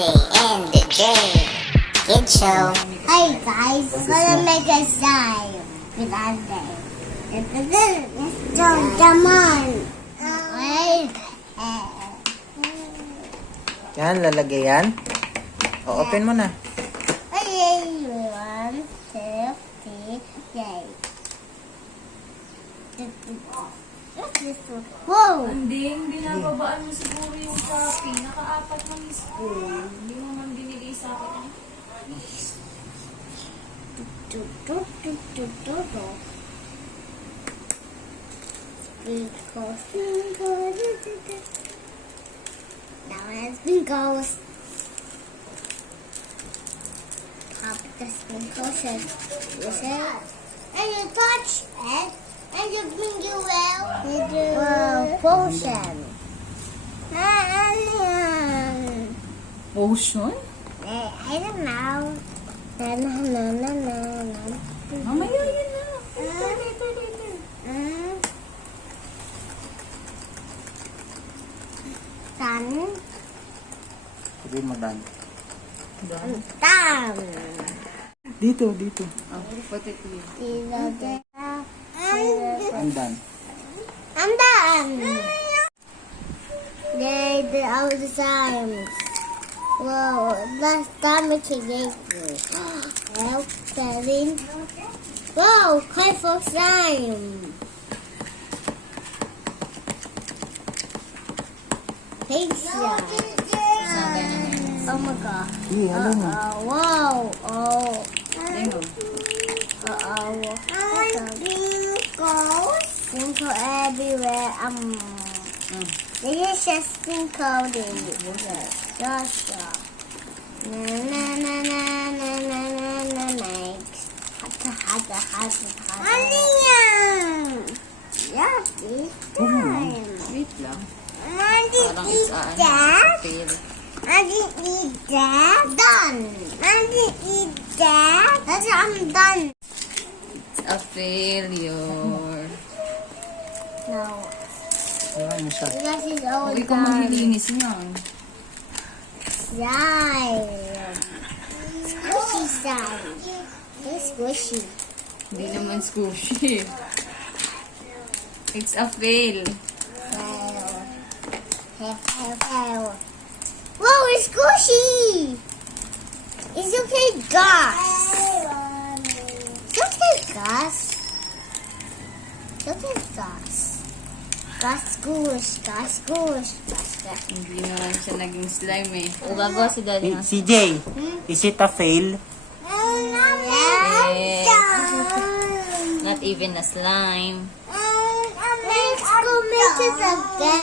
ZJ&Drei Kid Show. Hi guys, gonna make a slime with Andre. Come on. Yan, lalagay yan. O, open mo na. Okay, 1, 2, 3, yay. What's this one? Whoa! Hindi binababaan mo siguro yung Shopee. Naka-apat ng school. Hindi mo man binigay sa akin. Now it's sprinkles. Pop the sprinkles and use it. And you touch it. And you bring you well. Potion. Potion? I don't know. Mamaya yun na. Later. Sun. Sabihin mo, Dan. Done. Dito. Oh, put it here. I'm done. I'm done. They did all the times. Whoa, last time it gave me. Help, 7. Whoa, colorful slime. Pink slime. Oh my god. Halo mo. Whoa. Oh. Ayun. Sprinkle everywhere. This is just sprinkle in just Yeah, this time. Wait lang. I didn't Parang eat it's that. fail. I didn't eat that. Done. I didn't eat that. That's I'm done. It's a failure. No. Ayan mo siya. This is all Okay ka done. maglilinis niyan. Slime. Squishy slime. It's squishy. Hindi naman squishy. It's a fail. Fail. Whoa, it's squishy. It's okay, Gus. It's okay, Gus. It's okay, Gus. Gus, squish, Gus, squish, Gus. Hindi naman siya naging slime eh. O gagawa si daddy ng CJ, is it a fail? Yes. Not even a slime. Let's go make it again.